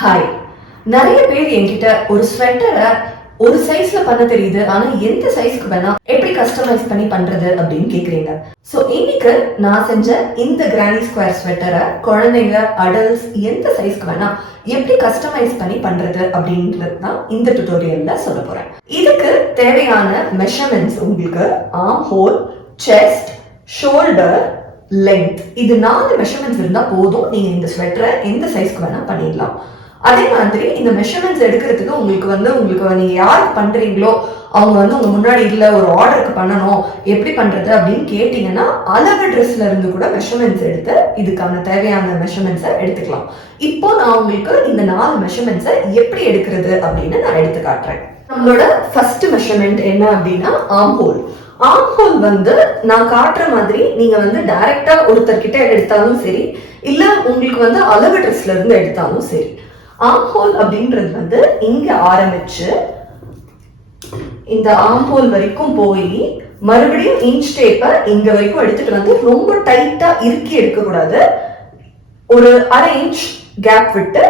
Hi. நிறைய பேர் என்கிட்ட ஒரு ஸ்வெட்டரை ஒரு சைஸ்ல பண்ண தெரியுது, ஆனா எந்த சைஸ்க்கு வேணா எப்படி கஸ்டமைஸ் பண்ணி பண்றது அப்படின்னு கேக்குறீங்க. சோ இன்னைக்கு நான் செஞ்ச இந்த கிரானி ஸ்கொயர் ஸ்வெட்டரை குழந்தைங்க, அடல்ட்ஸ் எந்த சைஸ்க்கு வேணா எப்படி கஸ்டமைஸ் பண்ணி பண்றது அப்படின்றது தான் இந்த டுட்டோரியல்ல சொல்ல போறேன். இதுக்கு தேவையான மெஷர்மெண்ட்ஸ் உங்களுக்கு arm whole, chest, shoulder, length, இது 4 மெஷர்மெண்ட்ஸ் இருந்தா போதும். நீங்க இந்த ஸ்வெட்டரை எந்த சைஸ்க்கு வேணா பண்ணிடலாம். அதே மாதிரி இந்த மெஷர்மெண்ட்ஸ் எடுக்கிறதுக்கு உங்களுக்கு நீங்க யாருக்கு பண்றீங்களோ அவங்க உங்க முன்னாடி இல்ல ஒரு ஆர்டருக்கு பண்ணணும், எப்படி பண்றது அப்படின்னு கேட்டீங்கன்னா அளவு ட்ரெஸ்ல இருந்து கூட மெஷர்மெண்ட்ஸ் எடுத்து இதுக்கான தேவையான மெஷர்மெண்ட்ஸை எடுத்துக்கலாம். இப்போ நான் உங்களுக்கு இந்த 4 மெஷர்மெண்ட்ஸை எப்படி எடுக்கிறது அப்படின்னு நான் எடுத்து காட்டுறேன். நம்மளோட ஃபர்ஸ்ட் மெஷர்மெண்ட் என்ன அப்படின்னா ஆர்ம் ஹோல். ஆர்ம் ஹோல் நான் காட்டுற மாதிரி நீங்க டைரக்டா ஒருத்தர்கிட்ட எடுத்தாலும் சரி, இல்ல உங்களுக்கு அளவு ட்ரெஸ்ல இருந்து எடுத்தாலும் சரி. ஆர்ம் ஹோல் அப்படின்றது இங்க ஆரம்பிச்சு இந்த ஆர்ம் ஹோல் வரைக்கும் போய் மறுபடியும் இன்ச் டேப்பை இங்க வரைக்கும் எடுத்துட்டு ரொம்ப டைட்டா இறுக்கி எடுக்க கூடாது. ஒரு 1/2 இன்ச் கேப் விட்டு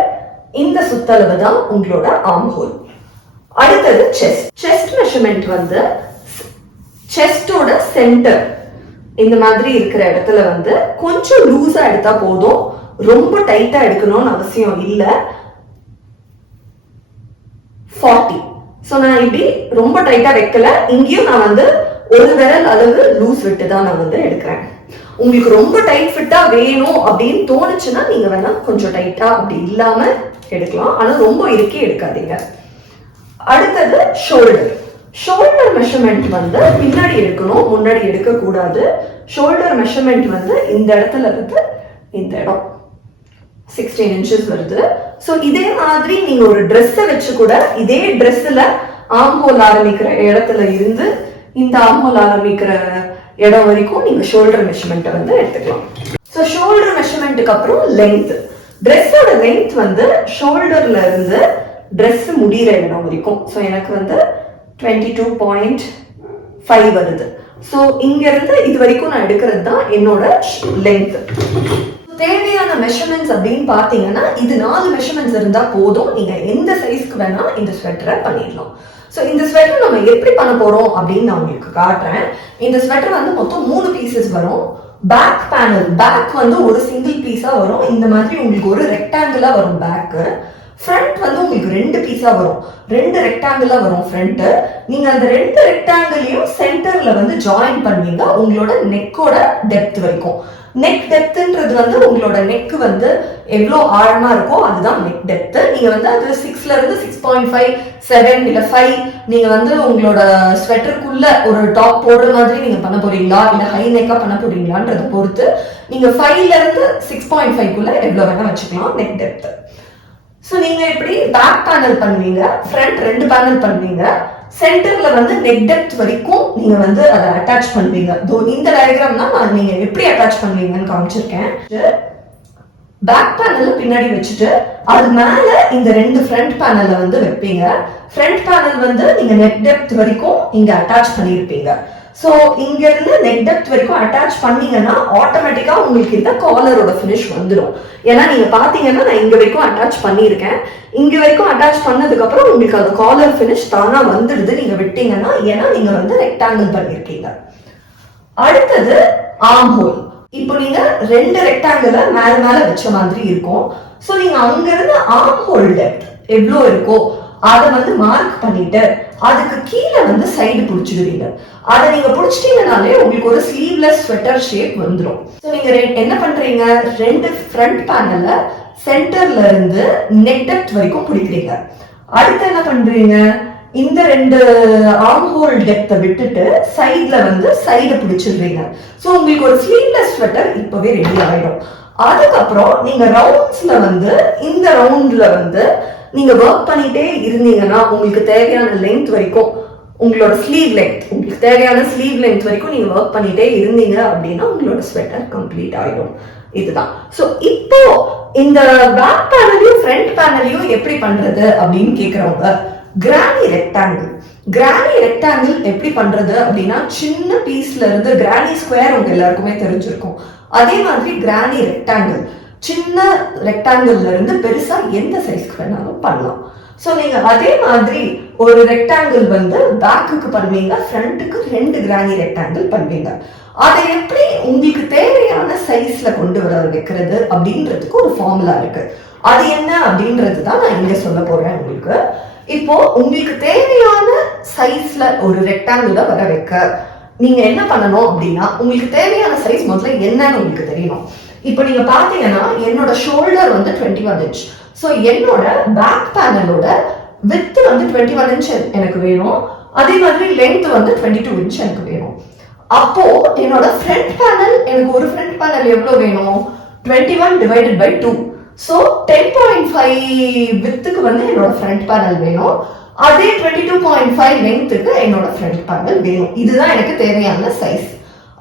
இந்த சுத்தளவு தான் உங்களோட ஆர்ம் ஹோல். அடுத்தது செஸ்ட். செஸ்ட் மெஷர்மெண்ட் செஸ்டோட சென்டர் இந்த மாதிரி இருக்கிற இடத்துல கொஞ்சம் லூஸா எடுத்தா போதும், ரொம்ப டைட்டா எடுக்கணும்னு அவசியம் இல்ல. 40. சோ நான் இப்படி ரொம்ப டைட்டா வைக்கல, இங்கேயும் நான் ஒரு விரல் அளவு லூஸ் விட்டு தான் நான் எடுக்கிறேன். உங்களுக்கு ரொம்ப டைட் ஃபிட்டா வேணும் அப்படின்னு தோணுச்சுன்னா நீங்க வேணா கொஞ்சம் டைட்டா அப்படி இல்லாம எடுக்கலாம், ஆனா ரொம்ப இறுக்கி எடுக்காதீங்க. அடுத்தது ஷோல்டர். ஷோல்டர் மெஷர்மெண்ட் பின்னாடி எடுக்கணும், முன்னாடி எடுக்க கூடாது. ஷோல்டர் மெஷர்மெண்ட் இந்த இடத்துல இருந்து இந்த இடம் 16 இன்ச்சஸ் வருது. சோ இதே மாதிரி நீங்க ஒரு ட்ரெஸ்ஸை வச்சு கூட இதே ட்ரெஸ்ல ஆர்ம் ஹோல் ஆரம்பிக்கிற இடத்துல இருந்து இந்த ஆர்ம் ஹோல் ஆரம்பிக்கிற இடம் வரைக்கும் நீங்க ஷோல்டர் மெஷர்மெண்ட் எடுத்துக்கலாம். சோ ஷோல்டர் மெஷர்மெண்ட்டுக்கு அப்புறம் லென்த். ட்ரெஸ்ஸோட லென்த் ஷோல்டர்ல இருந்து ட்ரெஸ் முடிகிற இடம் வரைக்கும். சோ எனக்கு 22.5 வருது. சோ இங்க இருந்து இது வரைக்கும் நான் எடுக்கிறது தான் என்னோட லென்த். தேவையான மெஷர்மெண்ட்ஸ் அப்படின்னு பாத்தீங்கன்னா இது 4 மெஷர்மெண்ட்ஸ் இருந்தா போதும், நீங்க எந்த சைஸ்க்கு வேணா இந்த ஸ்வெட்டரை பண்ணிடலாம். சோ இந்த ஸ்வெட்டர் நம்ம எப்படி பண்ண போறோம் அப்படின்னு நான் உங்களுக்கு காட்டுறேன். இந்த ஸ்வெட்டர் மொத்தம் 3 பீசஸ் வரும். பேக் பேனல், பேக் ஒரு சிங்கிள் பீஸா வரும். இந்த மாதிரி உங்களுக்கு ஒரு ரெக்டாங்கிளா வரும் பேக். ஃப்ரண்ட் உங்களுக்கு 2 பீஸா வரும், 2 ரெக்டாங்கிளா வரும் ஃப்ரண்ட். நீங்க அந்த 2 ரெக்டாங்கிளையும் சென்டர்ல ஜாயின் பண்ணீங்க உங்களோட நெக்கோட டெப்த் வரைக்கும். நெக் டெப்த்ன்றது உங்களோட நெக் எவ்வளவு ஆழமா இருக்கோ அதுதான் நெக் டெப்த். நீங்க அது 6ல இருந்து 6.5, 7 இல்ல 5 நீங்க உங்களோட ஸ்வெட்டருக்குள்ள ஒரு டாப் போடுற மாதிரி நீங்க பண்ண போறீங்களா இல்ல ஹை நெக்கா பண்ண போறீங்களான்றத பொறுத்து நீங்க 5ல இருந்து 6.5குள்ள எவ்வளவு வேணா வச்சுக்கலாம் நெக் டெப்த். சோ நீங்க இப்படி பேக் பேனல் பண்ணுவீங்க, ஃப்ரண்ட் 2 பேனல் பண்ணுவீங்க, சென்டர்ல நெக் டெப்த் வரைக்கும் நீங்க அதை அட்டாச் பண்ணுவீங்க. இந்த டயக்ராம் தான் நான் நீங்க எப்படி அட்டாச் பண்ணுவீங்கன்னு காமிச்சிருக்கேன். பேக் பேனல் பின்னாடி வச்சுட்டு அது மேல இந்த 2 ஃப்ரண்ட் பேனல்ல வைப்பீங்க. ஃப்ரண்ட் பேனல் நீங்க நெக் டெப்த் வரைக்கும் இங்க அட்டாச் பண்ணிருப்பீங்க. சோ இங்க இருந்து நெக் டெப்த் வரைக்கும் அட்டாச் பண்ணீங்கன்னா ஆட்டோமேட்டிக்கா உங்களுக்கு இந்த காலரோட ஃபினிஷ் வந்துடும். ஏன்னா நீங்க பாத்தீங்கன்னா நான் இங்க வரைக்கும் அட்டாச் பண்ணிருக்கேன். இங்க வரைக்கும் அட்டாச் பண்ணதுக்கு அப்புறம் உங்களுக்கு அந்த காலர் ஃபினிஷ் தானா வந்துடுது நீங்க விட்டீங்கன்னா, ஏன்னா நீங்க ரெக்டாங்கிள் பண்ணிருக்கீங்க. அடுத்தது ஆர்ம் ஹோல். இப்போ நீங்க 2 ரெக்டாங்கிள மேல மேல வச்ச மாதிரி இருக்கும். சோ நீங்க அங்க இருந்து ஆர்ம் ஹோல் டெப்த் எவ்வளவு இருக்கோ அதை மார்க் பண்ணிட்டு அதுக்கு கீழே சைடு புடிச்சிடுவீங்க. அதை நீங்க புடிச்சிட்டீங்கனாலே உங்களுக்கு ஒரு ஸ்லீவ்லெஸ் ஸ்வெட்டர் ஷேப் வந்துடும். சோ நீங்க என்ன பண்றீங்க, 2 ஃப்ரண்ட் பேனல்ல சென்டர்ல இருந்து நெக் டெப்த் வரைக்கும் பிடிக்கிறீங்க. அடுத்து என்ன பண்றீங்க, இந்த 2 ஆர்ம் ஹோல் டெப்த்தை விட்டுட்டு சைடுல சைடு பிடிச்சிடுறீங்க. சோ உங்களுக்கு ஒரு ஸ்லீவ்லெஸ் ஸ்வெட்டர் இப்பவே ரெடி ஆயிடும். அதுக்கப்புறம் நீங்க ரவுண்ட்ஸ்ல இந்த ரவுண்ட்ல நீங்க ஒர்க் பண்ணிட்டே இருந்தீங்கன்னா உங்களுக்கு தேவையான லென்த் வரைக்கும் உங்களோட ஸ்லீவ் லென்த், உங்களுக்கு தேவையான ஸ்லீவ் லென்த் வரைக்கும் நீங்க ஒர்க் பண்ணிட்டே இருந்தீங்க அப்படின்னா உங்களோட ஸ்வெட்டர் கம்ப்ளீட் ஆயிடும். இதுதான். சோ இப்போ இந்த பேக் பேனலையும் ஃப்ரண்ட் பேனலையும் எப்படி பண்றது அப்படின்னு கேக்குறவங்க, கிரானி ரெக்டாங்கிள். கிரானி ரெக்டாங்கிள் எப்படி பண்றது அப்படின்னா, சின்ன பீஸ்ல இருந்து கிரானி ஸ்கொயர் உங்க எல்லாருக்குமே தெரிஞ்சிருக்கும். அதே மாதிரி கிரானி ரெக்டாங்கிள் சின்ன ரெக்டாங்கிள்ல இருந்து பெருசா எந்த சைஸ்க்கு வேணாலும் பண்ணலாம். ஸோ நீங்க அதே மாதிரி ஒரு ரெக்டாங்கிள் வந்து பேக்குக்கு பண்ணுவீங்க, ஃப்ரண்ட்டுக்கு 2 கிரானி ரெக்டாங்கிள் பண்ணுவீங்க. அதை எப்படி உங்களுக்கு தேவையான சைஸ்ல கொண்டு வர வைக்கிறது அப்படின்றதுக்கு ஒரு ஃபார்முலா இருக்கு. அது என்ன அப்படின்றது தான் நான் இங்க சொல்ல போறேன் உங்களுக்கு. இப்போ உங்களுக்கு தேவையான சைஸ்ல ஒரு ரெக்டாங்கிள வர வைக்க நீங்க என்ன பண்ணணும் அப்படின்னா, உங்களுக்கு தேவையான சைஸ் முதல்ல என்னன்னு உங்களுக்கு தெரியணும். இப்போ நீங்க பாத்தீங்கன்னா என்னோட ஷோல்டர் வந்து 21 இன்ச். ஸோ என்னோட பேக் பேனலோட வித் வந்து 21 இன்ச் எனக்கு வேணும். அதே மாதிரி லென்த் வந்து 22 இன்ச் எனக்கு வேணும். அப்போ என்னோட ஃப்ரண்ட் பேனல், எனக்கு ஒரு ஃப்ரண்ட் பேனல் எவ்வளவு வேணும்? 21 டிவைடட் பை 2. ஸோ 10.5 வித்துக்கு வந்து என்னோட ஃப்ரண்ட் பேனல் வேணும். அதே 22.5 லென்த்துக்கு என்னோட ஃப்ரண்ட் பேனல் வேணும். இதுதான் எனக்கு தேவையான சைஸ்.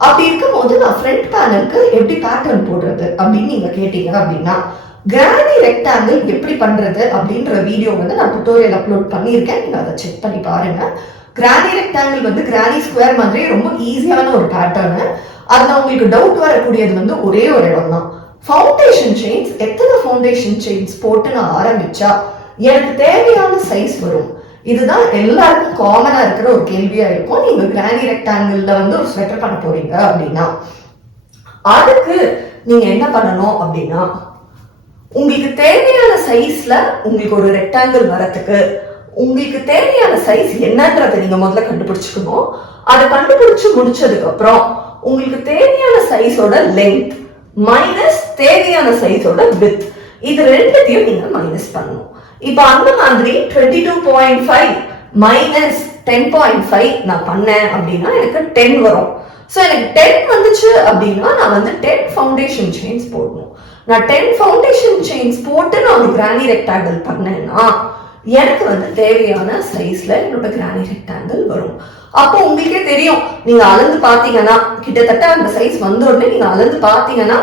அப்படி இருக்கும்போது நான் ஃப்ரண்ட் பேனலுக்கு எப்படி பேட்டர்ன் போடுறது அப்படின்னு நீங்க கேட்டீங்க அப்படின்னா, கிரானி ரெக்டாங்கிள் எப்படி பண்றது அப்படின்ற வீடியோ வந்து நான் டுட்டோரியல் அப்லோட் பண்ணியிருக்கேன். நீங்க அதை செக் பண்ணி பாருங்க. கிரானி ரெக்டாங்கிள் வந்து கிரானி ஸ்கொயர் மாதிரி ரொம்ப ஈஸியான ஒரு பேட்டர்னு. அதுல உங்களுக்கு டவுட் வரக்கூடியது வந்து ஒரே ஒரு இடம் தான், ஃபவுண்டேஷன் செயின்ஸ். எத்தனை ஃபவுண்டேஷன் செயின்ஸ் போட்டு நான் ஆரம்பிச்சா எனக்கு தேவையான சைஸ் வரும்? இதுதான் எல்லாருக்கும் காமனா இருக்கிற ஒரு கேள்வியா இருக்கும். நீங்க கிரானி ரெக்டாங்கிள்ல வந்து ஒரு ஸ்வெட்டர் பண்ண போறீங்க அப்படின்னா, அதுக்கு நீங்க என்ன பண்ணணும் அப்படின்னா, உங்களுக்கு தேவையான சைஸ்ல உங்களுக்கு ஒரு ரெக்டாங்கிள் வரதுக்கு உங்களுக்கு தேவையான சைஸ் என்னன்றதை நீங்க முதல்ல கண்டுபிடிச்சுக்கணும். அதை கண்டுபிடிச்சு முடிச்சதுக்கு அப்புறம் உங்களுக்கு தேவையான சைஸோட லென்த் மைனஸ் தேவையான சைஸோட வித், இது ரெண்டுத்தையும் நீங்க மைனஸ் பண்ணணும். இப்ப அந்த மாதிரி 22.5 மைனஸ் 10.5 நான் பண்ணேன் அப்படின்னா எனக்கு 10 வரும். ஸோ எனக்கு 10 வந்துச்சு அப்படின்னா நான் வந்து 10 ஃபவுண்டேஷன் செயின்ஸ் போடணும். நான் 10 ஃபவுண்டேஷன் செயின்ஸ் போட்டு நான் ஒரு கிரானி ரெக்டாங்கிள் பண்ணேன்னா எனக்கு வந்து தேவையான சைஸ்ல என்னோட கிரானி ரெக்டாங்கிள் வரும். அப்போ உங்களுக்கே தெரியும், நீங்க அளந்து பாத்தீங்கன்னா கிட்டத்தட்ட அந்த சைஸ் வந்த உடனே நீங்க அளந்து பாத்தீங்கன்னா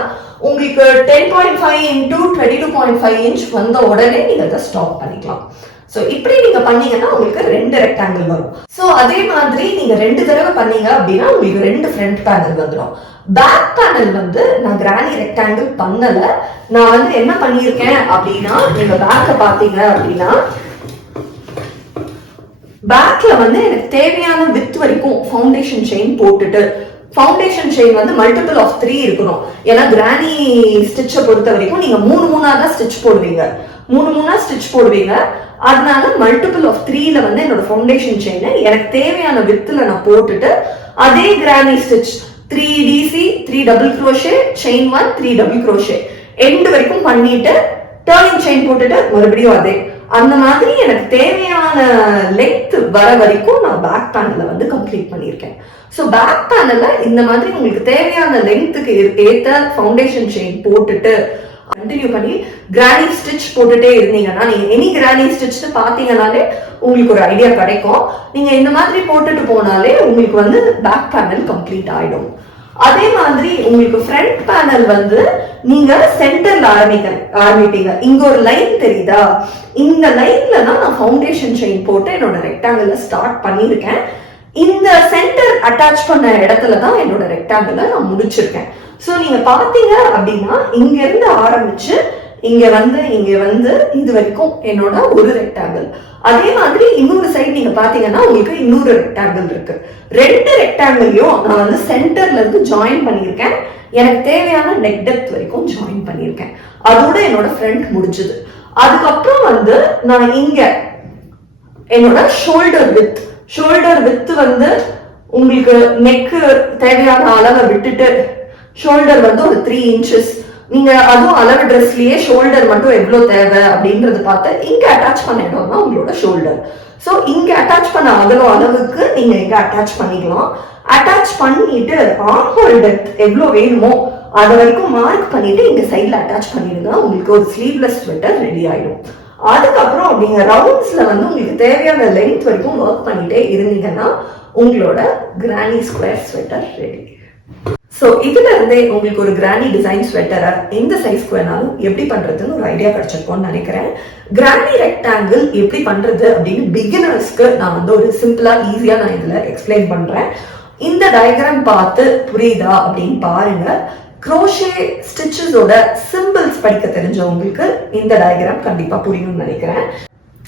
உங்களுக்கு 10.5 into 22.5 இன்ச் வந்த உடனே நீங்க அதை ஸ்டாப் பண்ணிக்கலாம். சோ இப்படி நீங்க பண்ணீங்கன்னா உங்களுக்கு 2 ரெக்டாங்கிள் வரும். சோ அதே மாதிரி நீங்க 2 தடவை பண்ணீங்க அப்படின்னா உங்களுக்கு 2 ஃப்ரண்ட் பேனல் வந்துடும். பேக் பேனல் வந்து நான் கிரானி ரெக்டாங்கிள் பண்ணல. நான் வந்து என்ன பண்ணியிருக்கேன் அப்படின்னா, நீங்க பேக்க பாத்தீங்க அப்படின்னா பேக்ல வந்து எனக்கு தேவையான வித் வரைக்கும் ஃபவுண்டேஷன் செயின் போட்டுட்டு, ஃபவுண்டேஷன் செயின் வந்து மல்டிபிள் ஆஃப் 3 இருக்கணும். ஏன்னா கிரானி ஸ்டிச்சை பொறுத்த வரைக்கும் நீங்க 3 தான் ஸ்டிச் போடுவீங்க, 3 ஸ்டிச் போடுவீங்க. அதனால மல்டிபிள் ஆஃப் 3ல வந்து என்னோட ஃபவுண்டேஷன் செயினை எனக்கு தேவையான வித்துல நான் போட்டுட்டு, அதே granny stitch 3DC 3 double crochet chain 1 3 double crochet end வரைக்கும் பண்ணிட்டு டர்னிங் செயின் போட்டுட்டு மறுபடியும் அதே, அந்த மாதிரி எனக்கு தேவையான லென்த் வர வரைக்கும் நான் பேக் பேனல வந்து கம்ப்ளீட் பண்ணியிருக்கேன். ஸோ பேக் பேனல்ல இந்த மாதிரி உங்களுக்கு தேவையான லென்த்துக்கு ஏற்ற ஃபவுண்டேஷன் செயின் போட்டுட்டு கண்டினியூ பண்ணி கிரானி ஸ்டிச் போட்டுட்டே இருந்தீங்கன்னா, நீங்க எனி கிரானி ஸ்டிச் பாத்தீங்கன்னாலே உங்களுக்கு ஒரு ஐடியா கிடைக்கும். நீங்க இந்த மாதிரி போட்டுட்டு போனாலே உங்களுக்கு வந்து பேக் பேனல் கம்ப்ளீட் ஆயிடும். அதே மாதிரி உங்களுக்கு ஃப்ரண்ட் பேனல் வந்து நீங்க சென்டர்ல ஆரம்பிப்பீங்க. இங்க ஒரு லைன் தெரியுதா? இந்த லைன்ல தான் நான் ஃபவுண்டேஷன் செயின் போட்டு என்னோட ரெக்டாங்கிள் ஸ்டார்ட் பண்ணிருக்கேன். இந்த சென்டர் அட்டாச் பண்ண இடத்துல தான் என்னோட ரெக்டாங்கிள் நான் முடிச்சிருக்கேன். சோ நீங்க பாத்தீங்க அப்படின்னா இங்க இருந்து ஆரம்பிச்சு இங்க வந்து இது வரைக்கும் என்னோட ஒரு ரெக்டாங்கிள். அதே மாதிரி இன்னொரு சைடு நீங்க பாத்தீங்கன்னா உங்களுக்கு இன்னொரு ரெக்டாங்கிள் இருக்கு. 2 ரெக்டாங்கிளையும் நான் வந்து சென்டர்ல இருந்து ஜாயின் பண்ணியிருக்கேன். எனக்கு தேவையான நெக் டெப்த் வரைக்கும் ஜாயின் பண்ணியிருக்கேன். அதோட என்னோட ஃப்ரண்ட் முடிஞ்சது. அதுக்கப்புறம் வந்து நான் இங்க என்னோட ஷோல்டர் வித் வந்து உங்களுக்கு நெக்கு தேவையான அளவை விட்டுட்டு ஷோல்டர் வந்து ஒரு 3 இன்ச்சஸ், நீங்க அதுவும் அளவு ட்ரெஸ்லயே ஷோல்டர் மட்டும் எவ்வளவு தேவை அப்படின்றது பார்த்து இங்க அட்டாச் பண்ண இடம் தான் உங்களோட ஷோல்டர். சோ இங்க அட்டாச் பண்ண அளவுக்கு நீங்க இங்க அட்டாச் பண்ணிக்கலாம். அட்டாச் பண்ணிட்டு ஆர்ம் ஹோல் டெப்த் எவ்வளவு வேணுமோ அது வரைக்கும் மார்க் பண்ணிட்டு இங்க சைட்ல அட்டாச் பண்ணிடுங்க. உங்களுக்கு ஒரு ஸ்லீவ்லெஸ் ஸ்வெட்டர் ரெடி ஆயிடும். அதுக்கப்புறம் நீங்க ரவுண்ட்ஸ்ல வந்து உங்களுக்கு தேவையான லென்த் வரைக்கும் ஒர்க் பண்ணிட்டே இருந்தீங்கன்னா உங்களோட granny square sweater ready. So இதுல இருந்தே உங்களுக்கு ஒரு கிரானி டிசைன் ஸ்வெட்டரை எந்த சைஸ்க்கு வேணாலும் எப்படி பண்றதுன்னு ஒரு ஐடியா கிடைச்சிருக்கும்னு நினைக்கிறேன். கிரானி ரெக்டாங்கிள் எப்படி பண்றது அப்படின்னு பிகினர்ஸ்க்கு நான் வந்து ஒரு சிம்பிளா ஈஸியா நான் இதுல எக்ஸ்பிளைன் பண்றேன். இந்த டயக்ராம் பார்த்து புரியுதா அப்படின்னு பாருங்க. crochet ஸ்டிச்சஸோட சிம்பிள்ஸ் படிக்க தெரிஞ்சவங்களுக்கு இந்த டயக்ராம் கண்டிப்பா புரியும்னு நினைக்கிறேன்.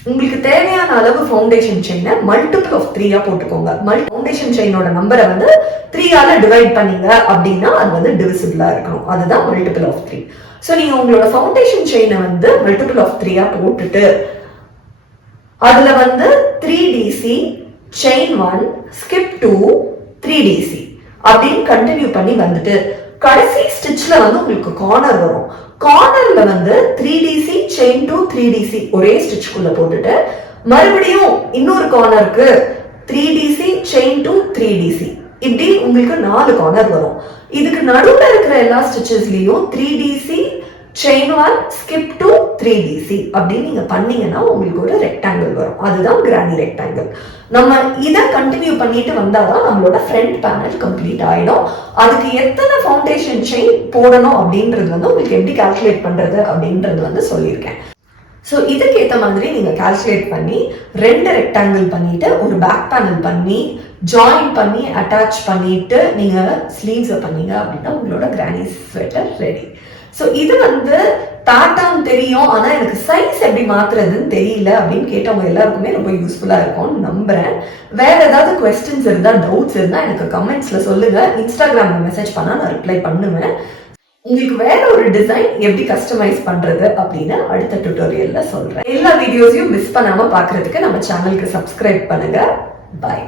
உங்களுக்கு தேவையான அளவு ஃபவுண்டேஷன் செயினை மல்டிபிள் ஆஃப் 3 போட்டுக்கோங்க. ஃபவுண்டேஷன் செயினோட நம்பரை வந்து 3 டிவைட் பண்ணீங்க அப்படின்னா அது வந்து டிவிசிபிளா இருக்கணும். அதுதான் மல்டிபிள் ஆஃப் 3. ஸோ நீங்க உங்களோட ஃபவுண்டேஷன் செயினை வந்து மல்டிபிள் ஆஃப் 3 போட்டுட்டு அதுல வந்து 3DC செயின் 1 ஸ்கிப் 2 3DC அப்படின்னு கண்டினியூ பண்ணி வந்துட்டு கடைசி ஸ்டிச்ல வந்து உங்களுக்கு கார்னர் வரும். கார்னர்ல வந்து 3DC செயின் 2 3DC ஒரே ஸ்டிச்சுக்குள்ள போட்டுட்டு மறுபடியும் இன்னொரு கார்னருக்கு 3DC செயின் 2 3DC இப்படி உங்களுக்கு 4 கார்னர் வரும். இதுக்கு நடுவுல இருக்கிற எல்லா ஸ்டிச்சஸ்லயும் 3DC செயின் 1 ஸ்கிப் 2 3DC அப்படின்னு நீங்க பண்ணீங்கன்னா உங்களுக்கு ஒரு ரெக்டாங்கிள் வரும். அதுதான் கிரானி ரெக்டாங்கிள். நம்ம இதை கண்டினியூ பண்ணிட்டு வந்தாதான் நம்மளோட ஃப்ரண்ட் பேனல் கம்ப்ளீட் ஆயிடும். அதுக்கு எத்தனை ஃபவுண்டேஷன் செயின் போடணும் அப்படின்றது வந்து உங்களுக்கு எப்படி கால்குலேட் பண்றது அப்படின்றது வந்து சொல்லியிருக்கேன். ஸோ இதுக்கு ஏற்ற மாதிரி நீங்க கால்குலேட் பண்ணி 2 ரெக்டாங்கிள் பண்ணிட்டு ஒரு பேக் பேனல் பண்ணி ஜாயின் பண்ணி அட்டாச் பண்ணிட்டு நீங்க ஸ்லீவ்ஸை பண்ணீங்க அப்படின்னா உங்களோட கிரானி ஸ்வெட்டர் ரெடி. ஸோ இது வந்து பேட்டர்ன் தெரியும், ஆனா எனக்கு சைஸ் எப்படி மாத்துறதுன்னு தெரியல அப்படின்னு கேட்டவங்க எல்லாருக்குமே ரொம்ப யூஸ்ஃபுல்லா இருக்கும்னு நம்புறேன். வேற ஏதாவது கொஸ்டின்ஸ் இருந்தா டவுட்ஸ் இருந்தா எனக்கு கமெண்ட்ஸ்ல சொல்லுங்க. இன்ஸ்டாகிராம்ல மெசேஜ் பண்ணா நான் ரிப்ளை பண்ணுவேன். உங்களுக்கு வேற ஒரு டிசைன் எப்படி கஸ்டமைஸ் பண்றது அப்படின்னு அடுத்த டியூட்டோரியல்ல சொல்றேன். எல்லா வீடியோஸையும் மிஸ் பண்ணாம பாக்குறதுக்கு நம்ம சேனலுக்கு சப்ஸ்கிரைப் பண்ணுங்க. பை.